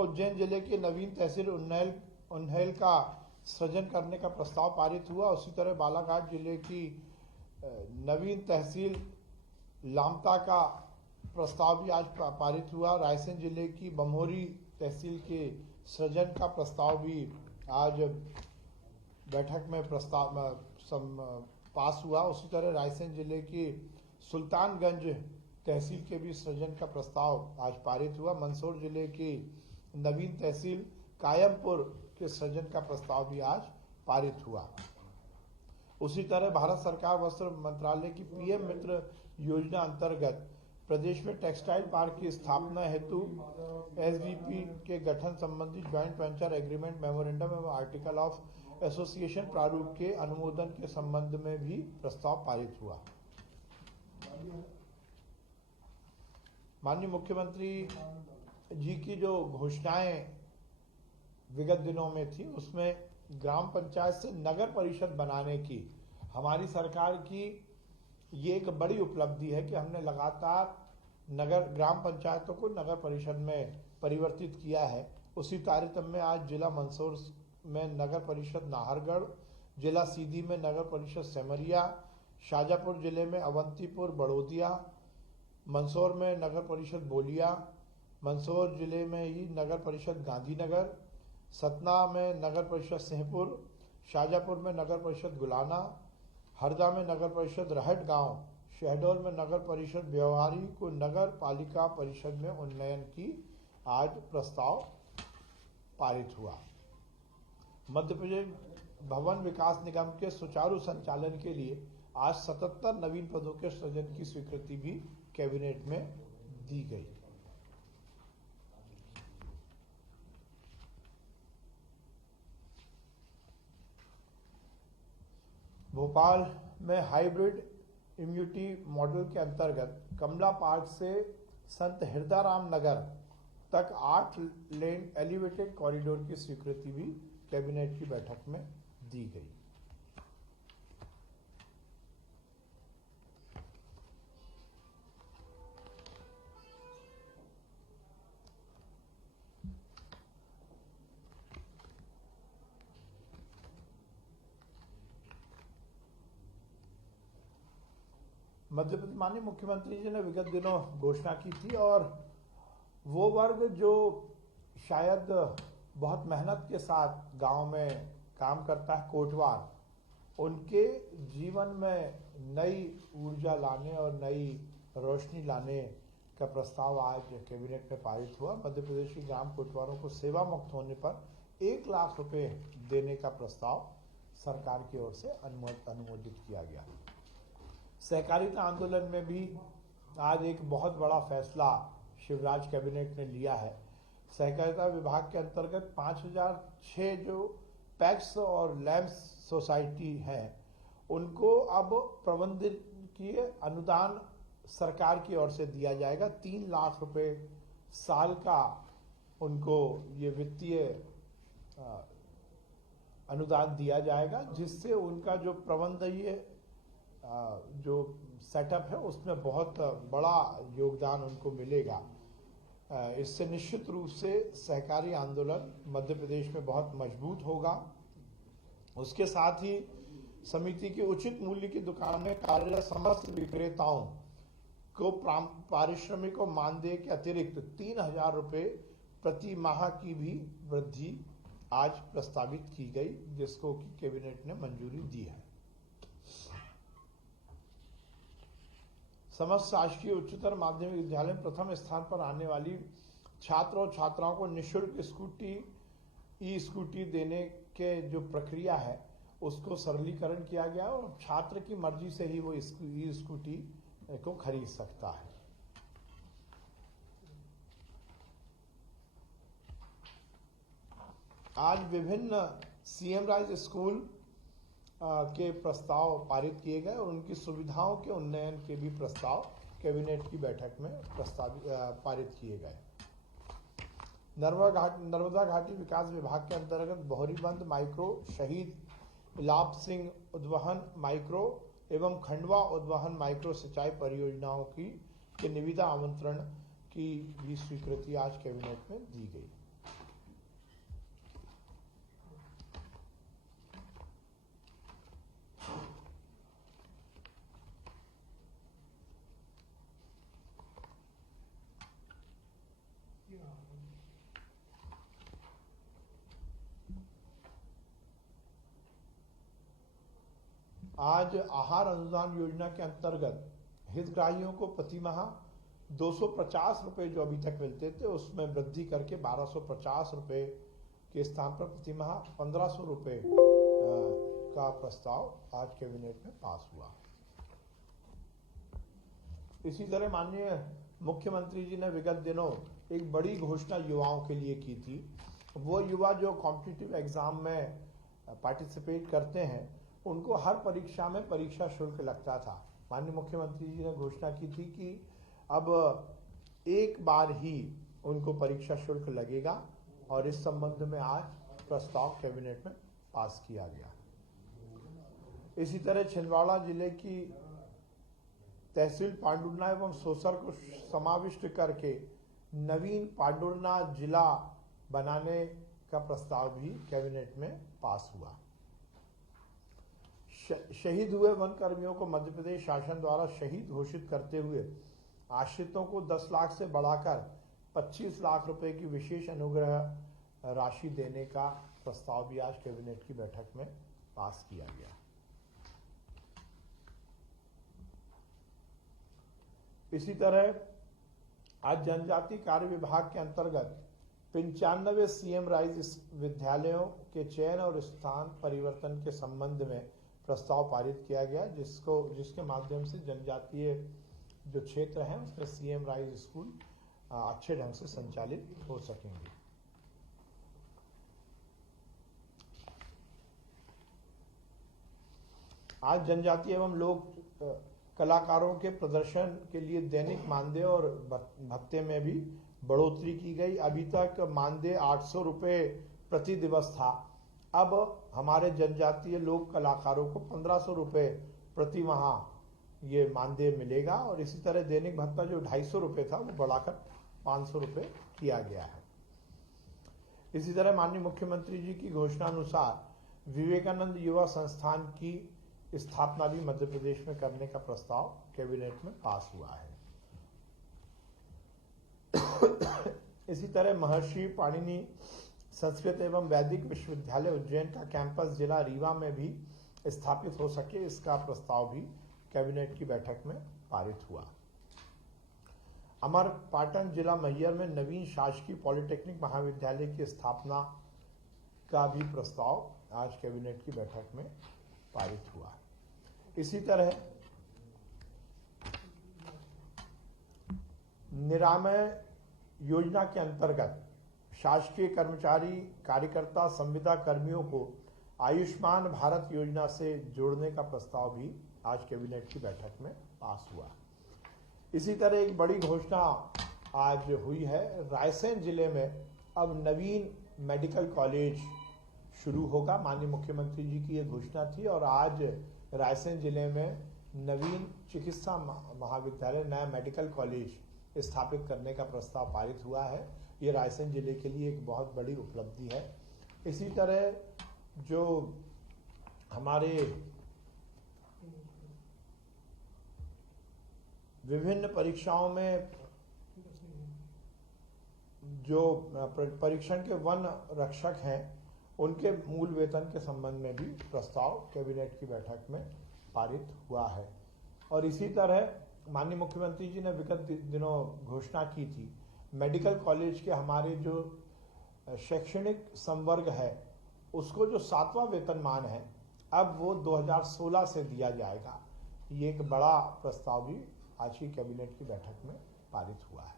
उज्जैन जिले के नवीन तहसील उन्नैल का सृजन करने का प्रस्ताव पारित हुआ। उसी तरह बालाघाट जिले की नवीन तहसील लामता का प्रस्ताव भी आज पारित हुआ। रायसेन जिले की बमोरी तहसील के सृजन का प्रस्ताव भी आज बैठक में पास हुआ। उसी तरह रायसेन जिले की सुल्तानगंज तहसील के भी सृजन का प्रस्ताव आज पारित हुआ। मंदसौर जिले की नवीन तहसील कायमपुर के सृजन का प्रस्ताव भी आज पारित हुआ। उसी तरह भारत सरकार वस्त्र मंत्रालय की पीएम मित्र योजना अंतर्गत प्रदेश में टेक्सटाइल पार्क की स्थापना हेतु एसवीपी के गठन संबंधी ज्वाइंट वेंचर एग्रीमेंट मेमोरेंडम एवं आर्टिकल ऑफ एसोसिएशन प्रारूप के अनुमोदन के संबंध में भी प्रस्ताव पारित हुआ। माननीय मुख्यमंत्री जी की जो घोषणाएं विगत दिनों में थी, उसमें ग्राम पंचायत से नगर परिषद बनाने की हमारी सरकार की ये एक बड़ी उपलब्धि है कि हमने लगातार ग्राम पंचायतों को नगर परिषद में परिवर्तित किया है। उसी तारतम्य में आज जिला मंदसौर में नगर परिषद नाहरगढ़, जिला सीधी में नगर परिषद सेमरिया, शाजापुर जिले में अवंतीपुर बड़ोदिया, मंदसौर में नगर परिषद बोलिया, मंदसौर जिले में ही नगर परिषद गांधीनगर, सतना में नगर परिषद सिंहपुर, शाजापुर में नगर परिषद गुलाना, हरदा में नगर परिषद रहट गांव, शहडोल में नगर परिषद व्यवहारी को नगर पालिका परिषद में उन्नयन की आज प्रस्ताव पारित हुआ। मध्य प्रदेश भवन विकास निगम के सुचारू संचालन के लिए आज 77 नवीन पदों के सृजन की स्वीकृति भी कैबिनेट में दी गई। भोपाल में हाइब्रिड इम्यूनिटी मॉडल के अंतर्गत कमला पार्क से संत हिरदाराम नगर तक 8 लेन एलिवेटेड कॉरिडोर की स्वीकृति भी कैबिनेट की बैठक में दी गई। मध्य प्रदेश माननीय मुख्यमंत्री जी ने विगत दिनों घोषणा की थी और वो वर्ग जो शायद बहुत मेहनत के साथ गांव में काम करता है, कोटवार, उनके जीवन में नई ऊर्जा लाने और नई रोशनी लाने का प्रस्ताव आज कैबिनेट में पारित हुआ। मध्य प्रदेश के ग्राम कोटवारों को सेवा मुक्त होने पर 1 लाख रुपए देने का प्रस्ताव सरकार की ओर से अनुमोदित किया गया। सहकारिता आंदोलन में भी आज एक बहुत बड़ा फैसला शिवराज कैबिनेट ने लिया है। सहकारिता विभाग के अंतर्गत 5006 जो पैक्स और लैम्स सोसाइटी हैं, उनको अब प्रबंधकीय अनुदान सरकार की ओर से दिया जाएगा। 3 लाख रुपए साल का उनको ये वित्तीय अनुदान दिया जाएगा, जिससे उनका जो प्रबंधकीय जो सेटअप है उसमें बहुत बड़ा योगदान उनको मिलेगा। इससे निश्चित रूप से सहकारी आंदोलन मध्य प्रदेश में बहुत मजबूत होगा। उसके साथ ही समिति के उचित मूल्य की दुकान में कार्यरत समस्त विक्रेताओं को पारिश्रमिक और मानदेय के अतिरिक्त 3000 रुपए प्रति माह की भी वृद्धि आज प्रस्तावित की गई, जिसको कि कैबिनेट ने मंजूरी दी है। समस्त शासकीय उच्चतर माध्यमिक विद्यालय में प्रथम स्थान पर आने वाली छात्र और छात्राओं को निःशुल्क ई स्कूटी देने के जो प्रक्रिया है उसको सरलीकरण किया गया और छात्र की मर्जी से ही वो ई स्कूटी को खरीद सकता है। आज विभिन्न सीएम राइज स्कूल के प्रस्ताव पारित किए गए और उनकी सुविधाओं के उन्नयन के भी प्रस्ताव कैबिनेट की बैठक में पारित किए गए। नर्मदा घाटी विकास विभाग के अंतर्गत बोहरीबंद माइक्रो, शहीद इलाप सिंह उद्वहन माइक्रो एवं खंडवा उद्वहन माइक्रो सिंचाई परियोजनाओं के निविदा आमंत्रण की भी स्वीकृति आज कैबिनेट में दी गई। आज आहार अनुदान योजना के अंतर्गत हितग्राहियों को प्रति माह 250 रुपए जो अभी तक मिलते थे उसमें वृद्धि करके 1250 रुपए के स्थान पर प्रति माह 1500 रुपए का प्रस्ताव आज कैबिनेट में पास हुआ। इसी तरह माननीय मुख्यमंत्री जी ने विगत दिनों एक बड़ी घोषणा युवाओं के लिए की थी। वो युवा जो कॉम्पिटिटिव एग्जाम में पार्टिसिपेट करते हैं उनको हर परीक्षा में परीक्षा शुल्क लगता था। माननीय मुख्यमंत्री जी ने घोषणा की थी कि अब एक बार ही उनको परीक्षा शुल्क लगेगा और इस संबंध में आज प्रस्ताव कैबिनेट में पास किया गया। इसी तरह छिंदवाड़ा जिले की तहसील पांडुरना एवं सोसर को समाविष्ट करके नवीन पांडुरना जिला बनाने का प्रस्ताव भी कैबिनेट में पास हुआ। शहीद हुए वन कर्मियों को मध्य प्रदेश शासन द्वारा शहीद घोषित करते हुए आश्रितों को 10 लाख से बढ़ाकर 25 लाख रुपए की विशेष अनुग्रह राशि देने का प्रस्ताव भी आज कैबिनेट की बैठक में पास किया गया। इसी तरह आज जनजाति कार्य विभाग के अंतर्गत 95 सीएम राइज विद्यालयों के चयन और स्थान परिवर्तन के संबंध में प्रस्ताव पारित किया गया, जिसके माध्यम से जनजातीय जो क्षेत्र हैं उसमें सीएम राइज स्कूल अच्छे ढंग से संचालित हो सकेंगे। आज जनजातीय एवं लोक कलाकारों के प्रदर्शन के लिए दैनिक मानदेय और भत्ते में भी बढ़ोतरी की गई। अभी तक मानदेय 800 रुपये प्रति दिवस था, अब हमारे जनजातीय लोक कलाकारों को 1500 रुपये प्रति माह ये मानदेय मिलेगा और इसी तरह दैनिक भत्ता जो 250 रुपये था वो बढ़ाकर 500 रुपये किया गया है। इसी तरह माननीय मुख्यमंत्री जी की घोषणा अनुसार विवेकानंद युवा संस्थान की स्थापना भी मध्य प्रदेश में करने का प्रस्ताव कैबिनेट में पास हुआ है। इसी तरह महर्षि पाणिनि संस्कृत एवं वैदिक विश्वविद्यालय उज्जैन का कैंपस जिला रीवा में भी स्थापित हो सके, इसका प्रस्ताव भी कैबिनेट की बैठक में पारित हुआ। अमरपाटन जिला मैहर में नवीन शासकीय पॉलिटेक्निक महाविद्यालय की स्थापना का भी प्रस्ताव आज कैबिनेट की बैठक में पारित हुआ। इसी तरह निरामय योजना के अंतर्गत शासकीय कर्मचारी कार्यकर्ता संविदा कर्मियों को आयुष्मान भारत योजना से जोड़ने का प्रस्ताव भी आज कैबिनेट की बैठक में पास हुआ। इसी तरह एक बड़ी घोषणा आज हुई है, रायसेन जिले में अब नवीन मेडिकल कॉलेज शुरू होगा। माननीय मुख्यमंत्री जी की ये घोषणा थी और आज रायसेन जिले में नवीन चिकित्सा महाविद्यालय नया मेडिकल कॉलेज स्थापित करने का प्रस्ताव पारित हुआ है। ये रायसेन जिले के लिए एक बहुत बड़ी उपलब्धि है। इसी तरह जो हमारे विभिन्न परीक्षाओं में जो परीक्षण के वन रक्षक हैं उनके मूल वेतन के संबंध में भी प्रस्ताव कैबिनेट की बैठक में पारित हुआ है। और इसी तरह माननीय मुख्यमंत्री जी ने विगत दिनों घोषणा की थी, मेडिकल कॉलेज के हमारे जो शैक्षणिक संवर्ग है उसको जो 7वां वेतनमान है अब वो 2016 से दिया जाएगा। ये एक बड़ा प्रस्ताव भी आज की कैबिनेट की बैठक में पारित हुआ है।